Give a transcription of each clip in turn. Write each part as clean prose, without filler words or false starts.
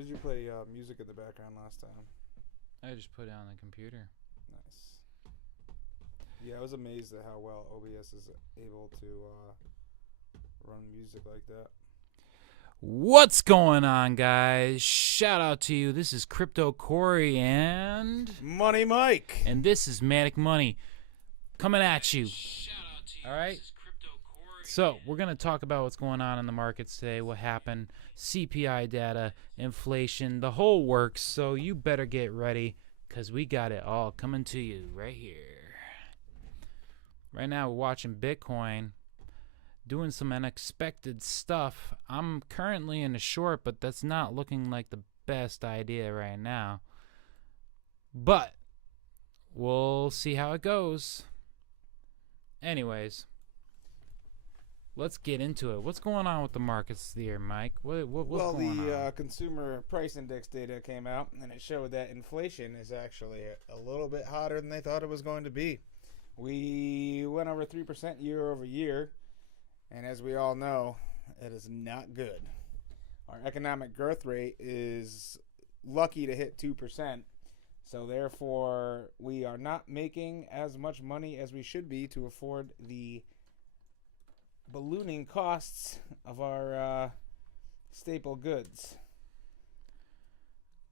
did you play music in the background last time? I just put it on the computer. Nice. Yeah, I was amazed at how well OBS is able to run music like that. What's going on, guys? Shout out to you. This is Crypto Corey and Money Mike. And this is Manic Money coming at you. All right. So we're gonna talk about what's going on in the markets today. What happened? CPI data, inflation, the whole works. So you better get ready, cause we got it all coming to you right here. Right now we're watching Bitcoin doing some unexpected stuff. I'm currently in a short, but that's not looking like the best idea right now. But we'll see how it goes. Anyways, let's get into it. What's going on with the markets here, Mike? What's going on? The consumer price index data came out, and it showed that inflation is actually a little bit hotter than they thought it was going to be. We went over 3% year over year. And as we all know, it is not good. Our economic growth rate is lucky to hit 2%. So therefore, we are not making as much money as we should be to afford the ballooning costs of our staple goods,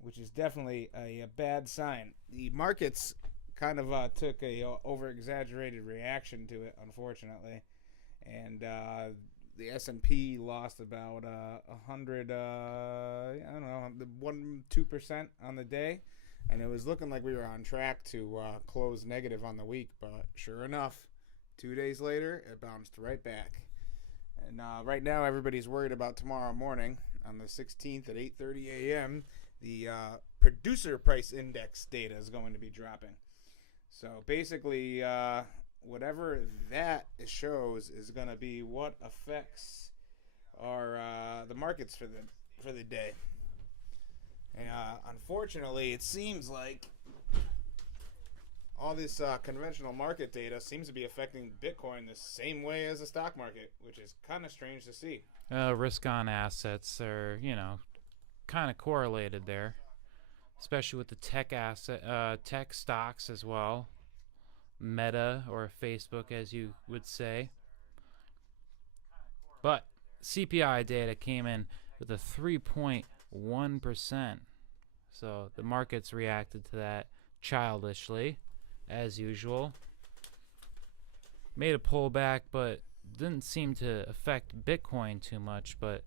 which is definitely a bad sign. The markets kind of took a over-exaggerated reaction to it, unfortunately. And the S&P lost about 100, 2% on the day. And it was looking like we were on track to close negative on the week. But sure enough, 2 days later, it bounced right back. And right now, everybody's worried about tomorrow morning on the 16th at 8:30 a.m. The producer price index data is going to be dropping. So basically, whatever that shows is going to be what affects our the markets for the day. And unfortunately, it seems like all this conventional market data seems to be affecting Bitcoin the same way as the stock market, which is kind of strange to see. Risk-on assets are, kind of correlated there, especially with the tech stocks as well. Meta or Facebook, as you would say. But CPI data came in with a 3.1%. So the markets reacted to that childishly, as usual. Made a pullback, but didn't seem to affect Bitcoin too much. But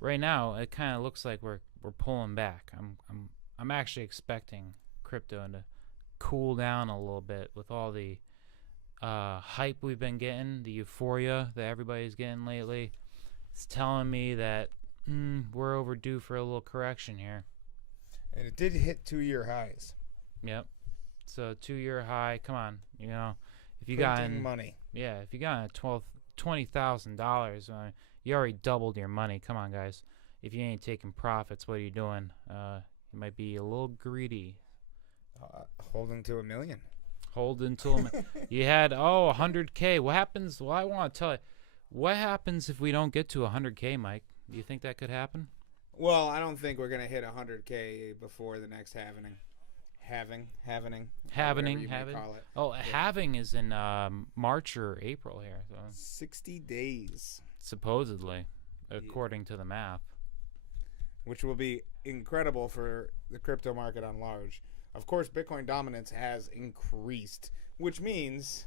right now, it kind of looks like we're pulling back. I'm actually expecting crypto to cool down a little bit with all the hype we've been getting, the euphoria that everybody's getting lately. It's telling me that we're overdue for a little correction here. And it did hit 2-year highs. Yep. So 2-year high. Come on, if you Printing money. Yeah, if you got $20,000, you already doubled your money. Come on, guys. If you ain't taking profits, what are you doing? You might be a little greedy. Holding to $1 million. Holding to $1 million. You had 100K. What happens? Well, I want to tell you, what happens if we don't get to 100K, Mike? Do you think that could happen? Well, I don't think we're gonna hit 100K before the next halvening. Halving. Oh, yeah. Halving is in March or April here. So 60 days, supposedly, according to the math. Which will be incredible for the crypto market on large. Of course, Bitcoin dominance has increased, which means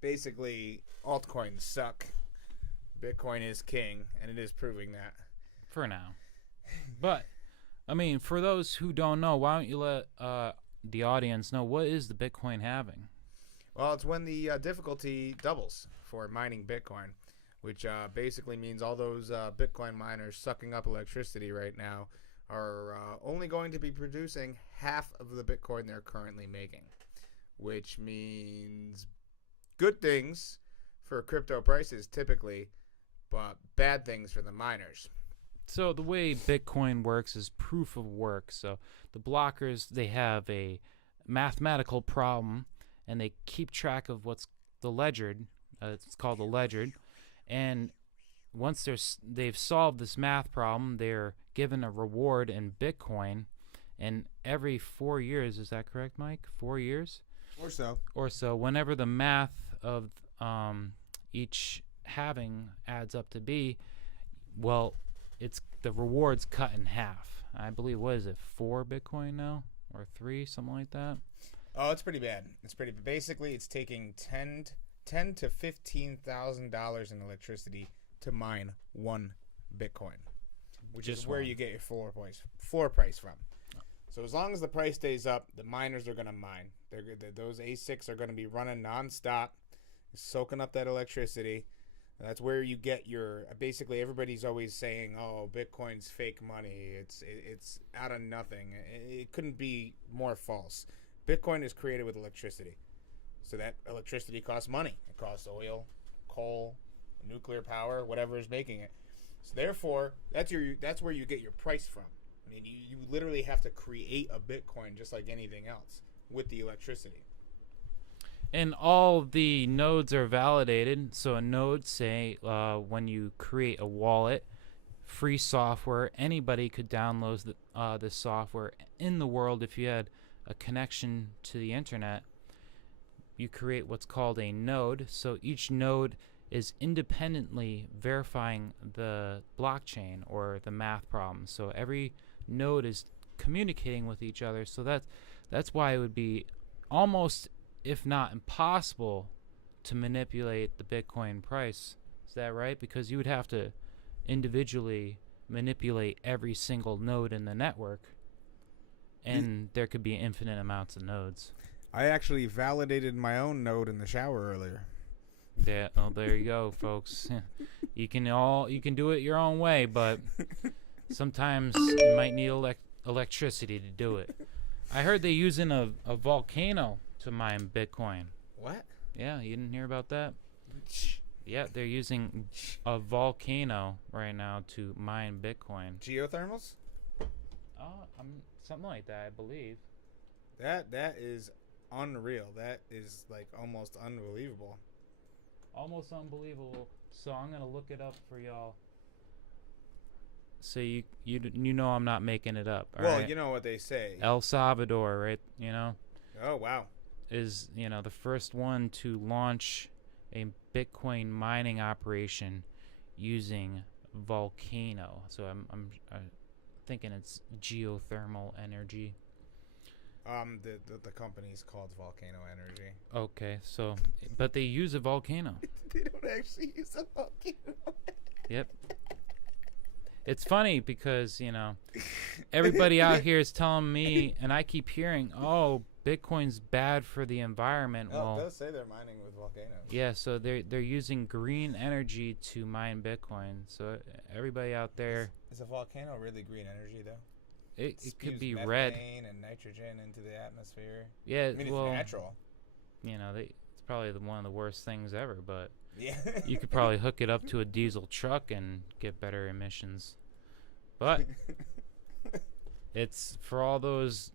basically altcoins suck. Bitcoin is king, and it is proving that. For now. But, for those who don't know, why don't you let the audience know, what is the Bitcoin halving? Well, it's when the difficulty doubles for mining Bitcoin, which basically means all those Bitcoin miners sucking up electricity right now are only going to be producing half of the Bitcoin they're currently making, which means good things for crypto prices typically, but bad things for the miners. So the way Bitcoin works is proof of work. So the blockers, they have a mathematical problem, and they keep track of what's the ledger. It's called the ledger. And once they've solved this math problem, they're given a reward in Bitcoin, and every 4 years, is that correct, Mike? 4 years? Or so. Whenever the math of each halving adds up to be, well, it's the reward's cut in half. I believe, what is it, 4 Bitcoin now? Or 3, something like that? Oh, it's pretty bad. Basically, it's taking $10 to $15,000 in electricity to mine 1 Bitcoin, which is where you get your floor price from. So as long as the price stays up, the miners are going to mine. Those ASICs are going to be running nonstop, soaking up that electricity. That's where you get your. Basically, everybody's always saying, "Oh, Bitcoin's fake money. It's out of nothing." It couldn't be more false. Bitcoin is created with electricity, so that electricity costs money. It costs oil, coal, nuclear power, whatever is making it. So therefore, that's where you get your price from. I mean, you literally have to create a Bitcoin just like anything else with the electricity. And all the nodes are validated. So a node, say, when you create a wallet, free software, anybody could download this software in the world. If you had a connection to the internet, you create what's called a node. So each node is independently verifying the blockchain or the math problem. So every node is communicating with each other. So that's why it would be almost, if not impossible, to manipulate the Bitcoin price. Is that right? Because you would have to individually manipulate every single node in the network, and there could be infinite amounts of nodes. I actually validated my own node in the shower earlier. Yeah, well, there you go, folks. You can do it your own way, but sometimes you might need electricity to do it. I heard they're using a volcano to mine Bitcoin. What? Yeah, you didn't hear about that? Yeah, they're using a volcano right now to mine Bitcoin. Geothermals? Something like that, I believe. That is unreal. That is like almost unbelievable. Almost unbelievable. So I'm gonna look it up for y'all. So you know I'm not making it up. Well, right? You know what they say. El Salvador, right? You know. Oh wow. Is the first one to launch a Bitcoin mining operation using volcano. So I'm thinking it's geothermal energy. The company's called Volcano Energy. Okay, so but they use a volcano. They don't actually use a volcano. Yep. It's funny because, everybody out here is telling me, and I keep hearing, oh, Bitcoin's bad for the environment. Well, it does say they're mining with volcanoes. Yeah, so they're using green energy to mine Bitcoin. So everybody out there, is a volcano really green energy though? It could be methane red and nitrogen into the atmosphere. Yeah, I mean, well, it's natural. It's probably one of the worst things ever. But yeah, you could probably hook it up to a diesel truck and get better emissions. But it's for all those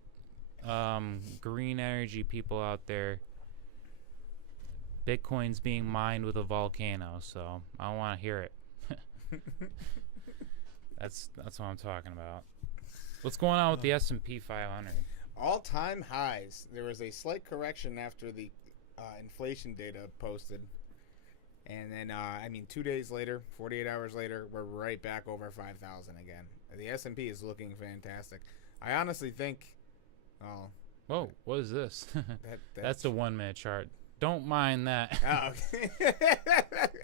green energy people out there. Bitcoin's being mined with a volcano, so I don't want to hear it. That's what I'm talking about. What's going on with the S&P 500? All-time highs. There was a slight correction after the inflation data posted. And then, 2 days later, 48 hours later, we're right back over 5,000 again. The S&P is looking fantastic. I honestly think... Oh. Whoa, what is this? That's a 1-minute chart. Don't mind that. Oh, okay.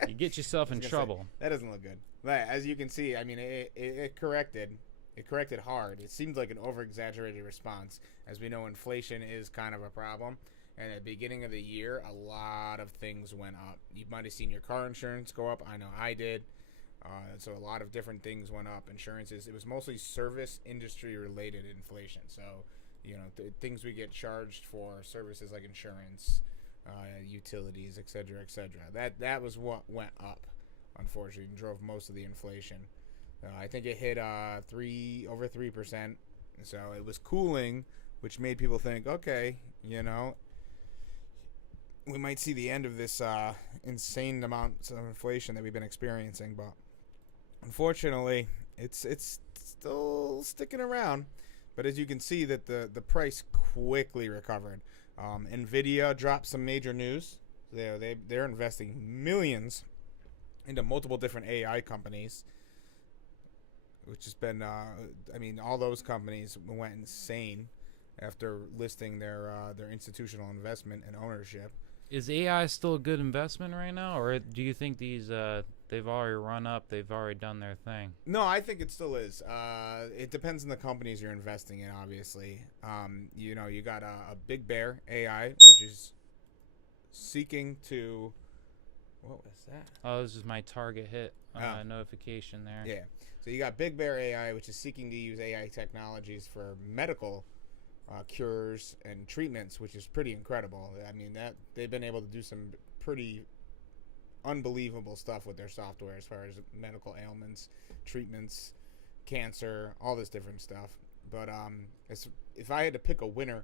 You get yourself in trouble. That doesn't look good. But as you can see, it corrected. It corrected hard. It seems like an over-exaggerated response. As we know, inflation is kind of a problem. And at the beginning of the year, a lot of things went up. You might have seen your car insurance go up. I know I did. So a lot of different things went up. Insurances. It was mostly service industry-related inflation. So, things we get charged for, services like insurance, utilities, et cetera, et cetera. That was what went up, unfortunately, and drove most of the inflation. I think it hit over 3%. So it was cooling, which made people think, okay, we might see the end of this insane amount of inflation that we've been experiencing. But unfortunately, it's still sticking around. But as you can see, that the price quickly recovered. Nvidia dropped some major news. They're investing millions into multiple different AI companies, which has been, all those companies went insane after listing their institutional investment and ownership. Is AI still a good investment right now, or do you think these they've already run up, they've already done their thing? No, I think it still is. It depends on the companies you're investing in, obviously. You got a Big Bear AI, which is seeking to. What was that? Oh, this is my target hit notification there. Yeah. So you got Big Bear AI, which is seeking to use AI technologies for medical cures and treatments, which is pretty incredible. I mean, that they've been able to do some pretty unbelievable stuff with their software as far as medical ailments, treatments, cancer, all this different stuff. But if I had to pick a winner,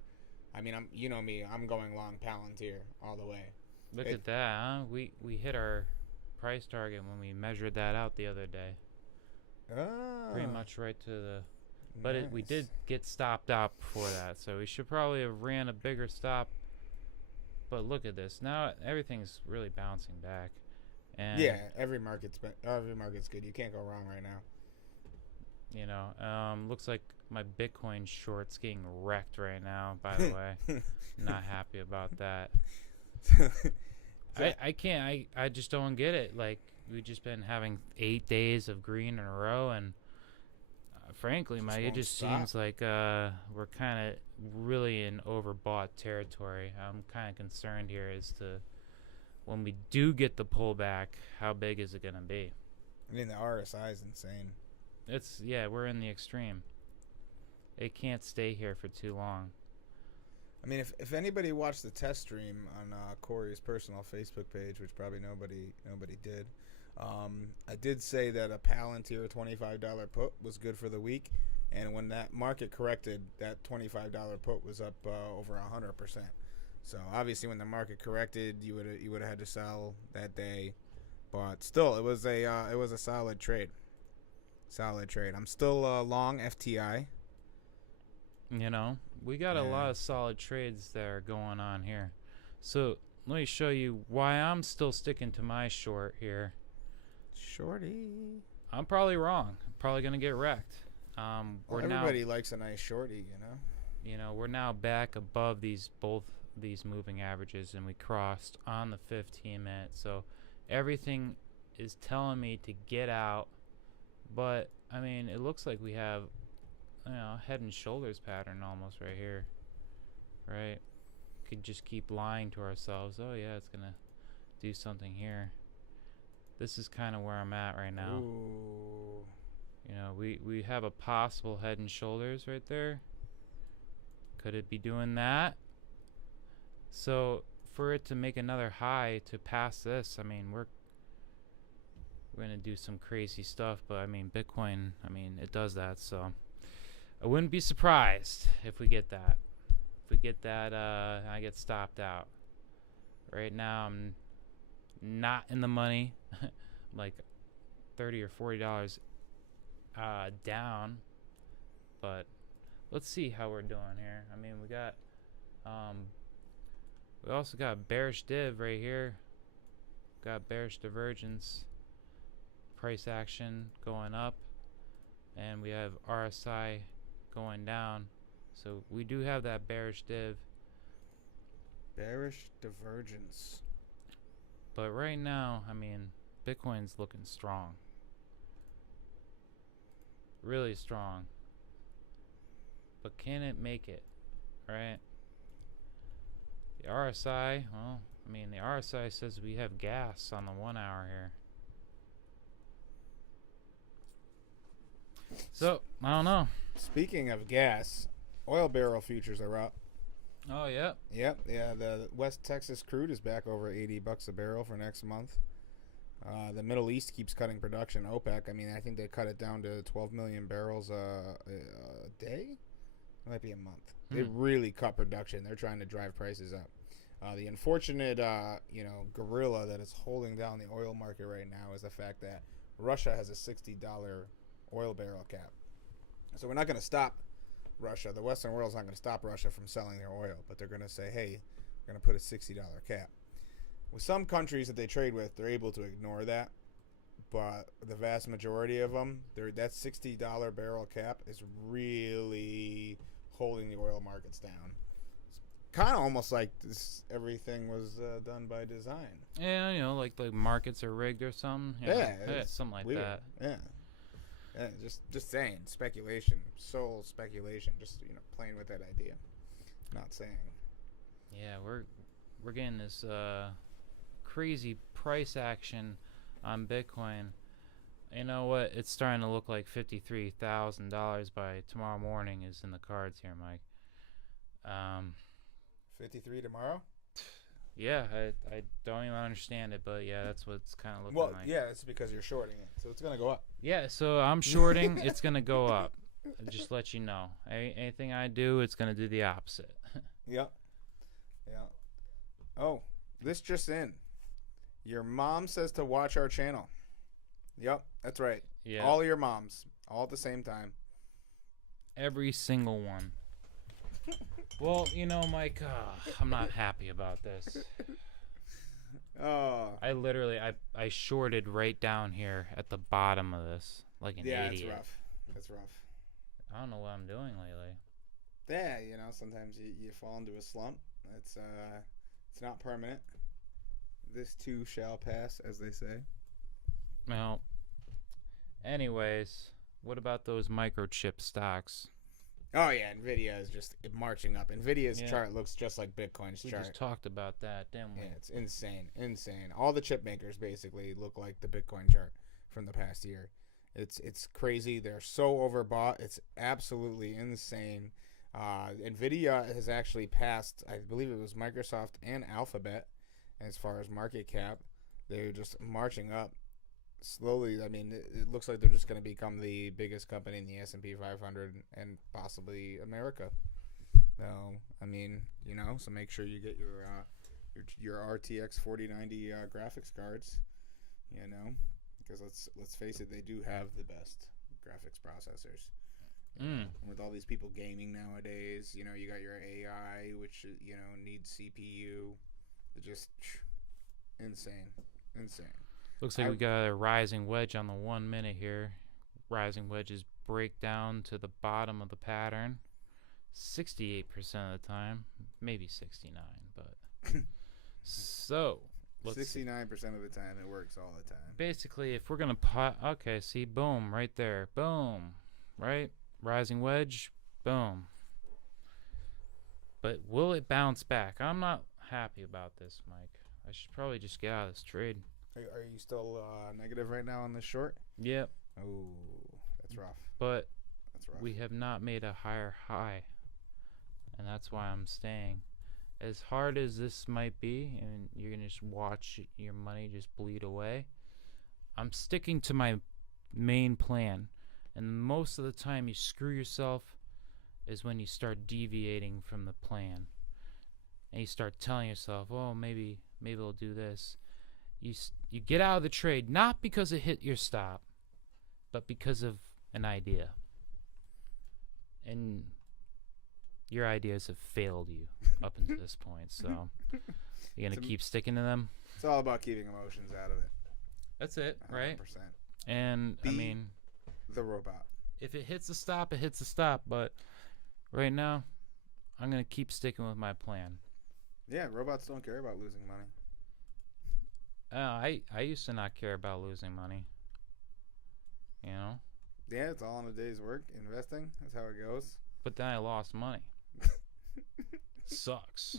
I mean, you know me, I'm going long Palantir all the way. Look at that, huh? We hit our price target when we measured that out the other day. Pretty much right to the. But nice. we did get stopped out before that, so we should probably have ran a bigger stop. But look at this. Now everything's really bouncing back. And yeah, every market's good. You can't go wrong right now. You know, looks like my Bitcoin short's getting wrecked right now, by the way. Not happy about that. I can't. I just don't get it. Like, we've just been having 8 days of green in a row, and frankly, it just seems like we're kind of really in overbought territory. I'm kind of concerned here as to when we do get the pullback, how big is it going to be? I mean, the RSI is insane. We're in the extreme. It can't stay here for too long. I mean, if anybody watched the test stream on Corey's personal Facebook page, which probably nobody did, I did say that a Palantir $25 put was good for the week, and when that market corrected, that $25 put was up over 100%. So obviously, when the market corrected, you would have had to sell that day, but still, it was a solid trade. Solid trade. I'm still long FTI. You know, we got a lot of solid trades that are going on here. So let me show you why I'm still sticking to my short here. Shorty. I'm probably wrong. I'm probably gonna get wrecked. Everybody likes a nice shorty, you know. You know, we're now back above both these moving averages, and we crossed on the 15-minute. So everything is telling me to get out. But I mean, it looks like we have, head and shoulders pattern almost right here, right? Could just keep lying to ourselves. Oh yeah, it's gonna do something here. This is kind of where I'm at right now. Ooh. You know, we have a possible head and shoulders right there. Could it be doing that? So for it to make another high to pass this, I mean, we're gonna do some crazy stuff. But I mean, Bitcoin, it does that. So I wouldn't be surprised if we get that. If we get that, I get stopped out. Right now, I'm not in the money, like $30 or $40 down. But let's see how we're doing here. I mean, we also got bearish div right here. Got bearish divergence, price action going up, and we have RSI going down. So we do have that bearish div. Bearish divergence. But right now, I mean, Bitcoin's looking strong. Really strong. But can it make it? Right? The RSI, well, I mean, the RSI says we have gas on the 1 hour here. So, I don't know. Speaking of gas, oil barrel futures are up. Oh, yeah. Yep. Yeah, the West Texas crude is back over $80 a barrel for next month. The Middle East keeps cutting production. OPEC, I think they cut it down to 12 million barrels a day? It might be a month. They really cut production. They're trying to drive prices up. The unfortunate, gorilla that is holding down the oil market right now is the fact that Russia has a $60 oil barrel cap. So we're not going to stop Russia. The Western world's not going to stop Russia from selling their oil, but they're going to say, hey, we're going to put a $60 cap. With some countries that they trade with, they're able to ignore that, but the vast majority of them, that $60 barrel cap is really holding the oil markets down. It's kind of almost like everything was done by design. Yeah, like the markets are rigged or something. Yeah, something like weird. that. Yeah, just saying, speculation, sole speculation, just playing with that idea, not saying. Yeah, we're getting this crazy price action on Bitcoin. You know what? It's starting to look like $53,000 by tomorrow morning is in the cards here, Mike. 53 tomorrow? Yeah, I don't even understand it, but yeah, that's what it's kind of looking like. Well, yeah, it's because you're shorting it, so it's gonna go up. Yeah, so I'm shorting. It's gonna go up. I'll just let you know. Anything I do, it's gonna do the opposite. Yep. Yeah. Oh, this just in. Your mom says to watch our channel. Yep, that's right. Yeah. All your moms, all at the same time. Every single one. Well, Mike, I'm not happy about this. Oh. I literally, I shorted right down here at the bottom of this, like an idiot. Yeah, it's rough. I don't know what I'm doing lately. Yeah, sometimes you fall into a slump. It's not permanent. This too shall pass, as they say. Well, anyways, what about those microchip stocks? Oh, yeah, NVIDIA is just marching up. NVIDIA's chart looks just like Bitcoin's chart. We just talked about that, didn't we? Yeah, it's insane. All the chip makers basically look like the Bitcoin chart from the past year. It's crazy. They're so overbought. It's absolutely insane. NVIDIA has actually passed, I believe it was Microsoft and Alphabet, as far as market cap. They're just marching up slowly. I mean, it looks like they're just going to become the biggest company in the S&P 500 and possibly America. So, I mean, so make sure you get your RTX 4090 graphics cards, because let's face it, they do have the best graphics processors. With all these people gaming nowadays, you got your AI, which needs CPU. It's just insane. Looks like we got a rising wedge on the 1 minute here. Rising wedges break down to the bottom of the pattern 68% of the time, maybe 69, but so 69% of the time it works all the time. Basically, if we're gonna okay, see, boom, right there, boom, right, rising wedge, boom. But will it bounce back? I'm not happy about this, Mike. I should probably just get out of this trade. Are you still negative right now on the short? Yep. Oh, that's rough. But we have not made a higher high, and that's why I'm staying. As hard as this might be, and you're going to just watch your money just bleed away, I'm sticking to my main plan. And most of the time you screw yourself is when you start deviating from the plan. And you start telling yourself, oh, maybe I'll do this. You get out of the trade not because it hit your stop, but because of an idea. And your ideas have failed you up until this point. So you're going to keep sticking to them? It's all about keeping emotions out of it. That's it, 100%. right? And, the robot. If it hits a stop, it hits a stop. But right now, I'm going to keep sticking with my plan. Yeah, robots don't care about losing money. I used to not care about losing money. Yeah, it's all in a day's work. Investing, that's how it goes. But then I lost money. Sucks.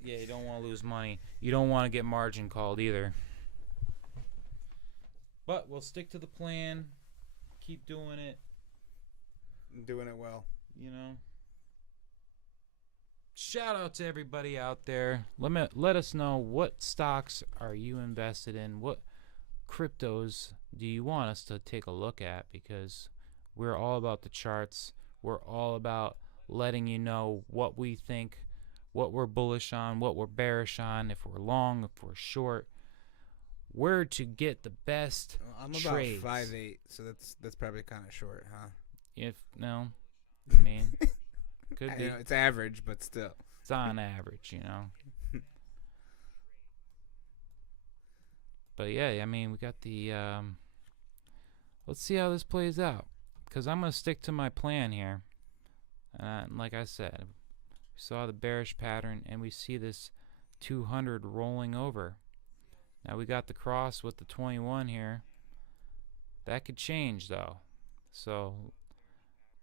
Yeah, you don't want to lose money. You don't want to get margin called either. But we'll stick to the plan. Keep doing it. Doing it well. Shout out to everybody out there. Let us know, what stocks are you invested in? What cryptos do you want us to take a look at? Because we're all about the charts. We're all about letting you know what we think, what we're bullish on, what we're bearish on, if we're long, if we're short. where to get the best I'm trades. about 5'8", so that's probably kind of short, huh? If no, I mean, could be. It's average, but still. It's on average, But yeah, I mean, we got the. Let's see how this plays out, because I'm gonna stick to my plan here. And like I said, we saw the bearish pattern, and we see this 200 rolling over. Now we got the cross with the 21 here. That could change though, so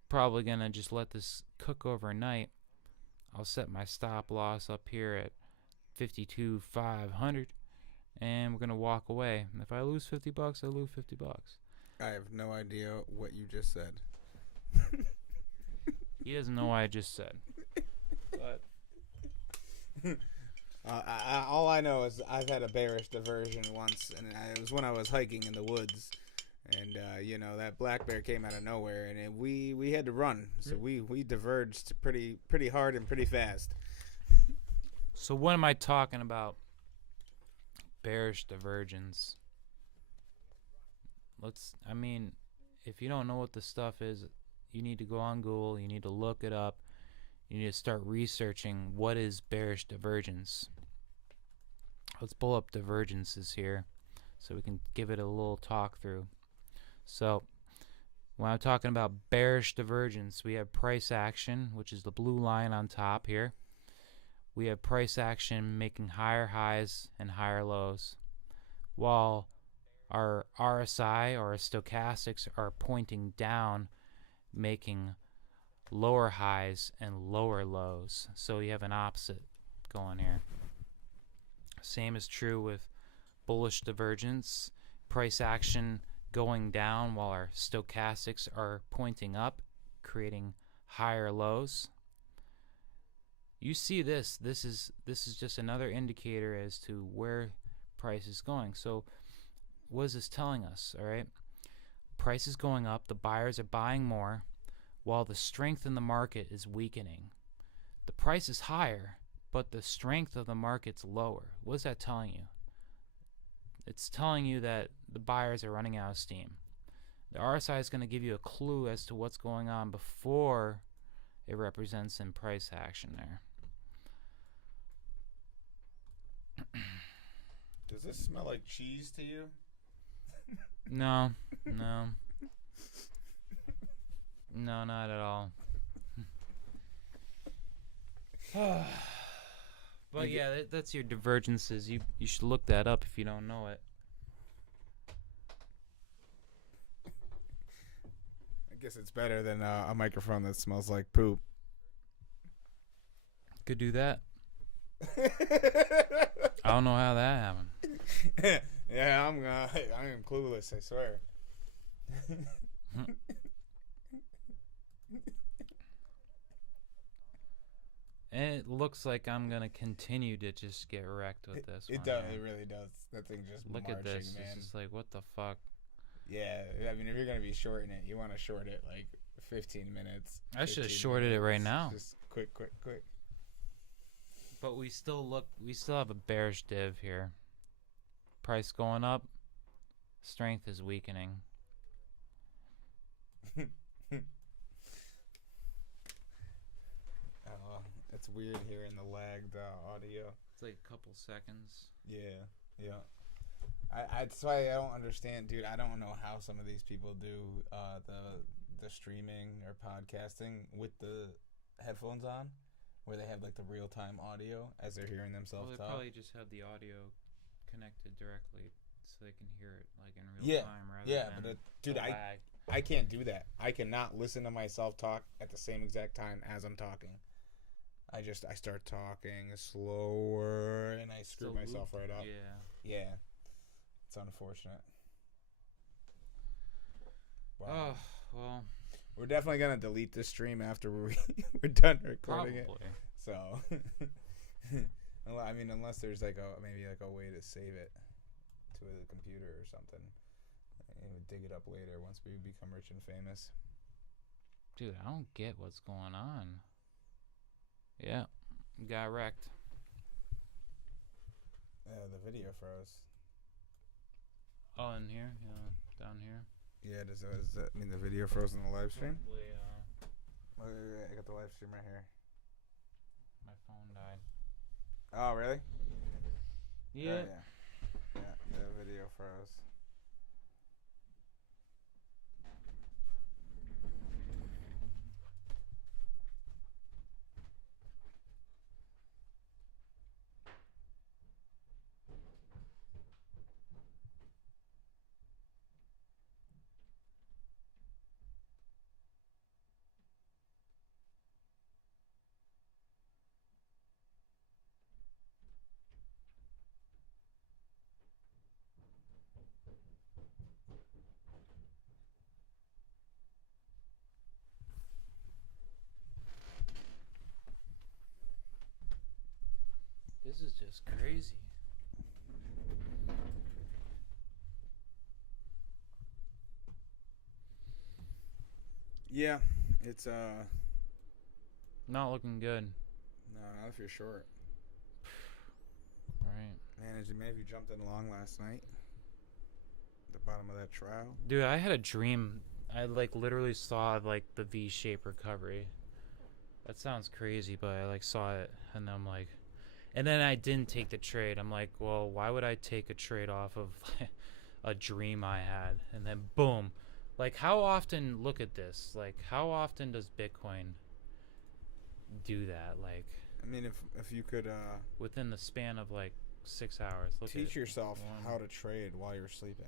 probably gonna just let this cook overnight. I'll set my stop loss up here at 52,500, and we're gonna walk away. If I lose $50, I lose $50. I have no idea what you just said. He doesn't know what I just said. But all I know is I've had a bearish diversion once, and it was when I was hiking in the woods, and that black bear came out of nowhere, and we had to run, so we diverged pretty hard and pretty fast. So what am I talking about? Bearish divergence. If you don't know what the stuff is, you need to go on Google, you need to look it up, you need to start researching what is bearish divergence. Let's pull up divergences here so we can give it a little talk through. So when I'm talking about bearish divergence, we have price action, which is the blue line on top here. We have price action making higher highs and higher lows, while our RSI or our stochastics are pointing down, making lower highs and lower lows. So you have an opposite going here. Same is true with bullish divergence. Price action going down while our stochastics are pointing up, creating higher lows. You see this is just another indicator as to where price is going. So what is this telling us? All right, price is going up, the buyers are buying more, while the strength in the market is weakening. The price is higher, but the strength of the market's lower. What is that telling you? It's telling you that the buyers are running out of steam. The RSI is going to give you a clue as to what's going on before it represents in price action there. Does this smell like cheese to you? No, not at all. But yeah, that's your divergences. You should look that up if you don't know it. I guess it's better than a microphone that smells like poop. Could do that. I don't know how that happened. Yeah, I'm clueless, I swear. And it looks like I'm gonna continue to just get wrecked with this. It does. It really does. That thing just look marching, at this. Man. It's just like, what the fuck? Yeah, I mean, if you're gonna be shorting it, you want to short it like 15 minutes. I should have shorted it right now. Just quick. But we still have a bearish div here. Price going up, strength is weakening. It's weird hearing the lagged audio. It's like a couple seconds. Yeah. That's why I don't understand, dude. I don't know how some of these people do the streaming or podcasting with the headphones on, where they have like the real time audio as they're hearing themselves they talk. Probably just have the audio connected directly so they can hear it like in real time rather than dude, I can't do that. I cannot listen to myself talk at the same exact time as I'm talking. I start talking slower and I screw myself right up. Yeah. It's unfortunate. Wow. Oh, well. We're definitely going to delete this stream after we're done recording it. So, I mean, unless there's maybe a way to save it to a computer or something. And we'll dig it up later once we become rich and famous. Dude, I don't get what's going on. Yeah, got wrecked. The video froze. Oh, in here? Yeah, down here. Yeah, does that mean the video froze in the live stream? Probably, Wait, I got the live stream right here. my phone died. Oh, really? Yeah. Yeah, the video froze. This is just crazy. Yeah, it's Not looking good. no, not if you're short. Right. Man, have you jumped in long last night? At the bottom of that trial. Dude, I had a dream. I like literally saw like the V-shaped recovery. That sounds crazy, but I like saw it and I'm like, and then I didn't take the trade. I'm like, well, why would I take a trade off of a dream I had? And then boom. Like, how often, look at this, like, how often does Bitcoin do that? Like, I mean, if you could within the span of like 6 hours. teach yourself how to trade while you're sleeping.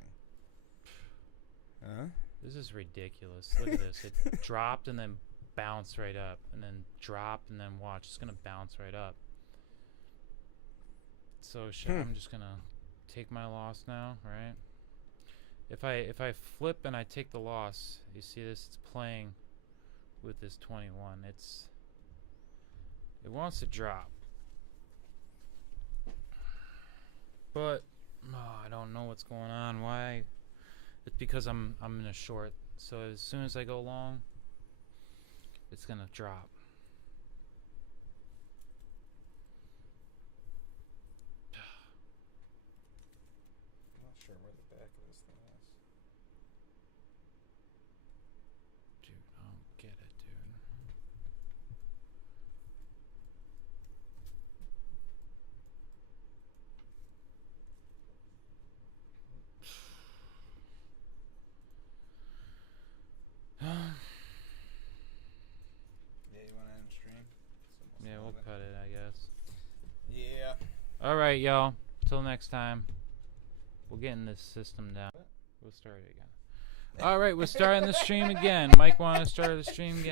Huh? This is ridiculous. Look at this. It dropped and then bounced right up, and then dropped and then watch. It's gonna bounce right up. So I'm just gonna take my loss now, right? If I flip and I take the loss, you see this? It's playing with this 21. It wants to drop, but I don't know what's going on. Why? It's because I'm in a short. So as soon as I go long, it's gonna drop. I'm not sure where the back of this thing is. Dude, I don't get it, dude. Yeah, you want to end stream? Yeah, we'll cut it, I guess. Yeah. All right, y'all. Till next time. We're getting this system down. We'll start it again. All right, we're starting the stream again. Mike wanted to start the stream again.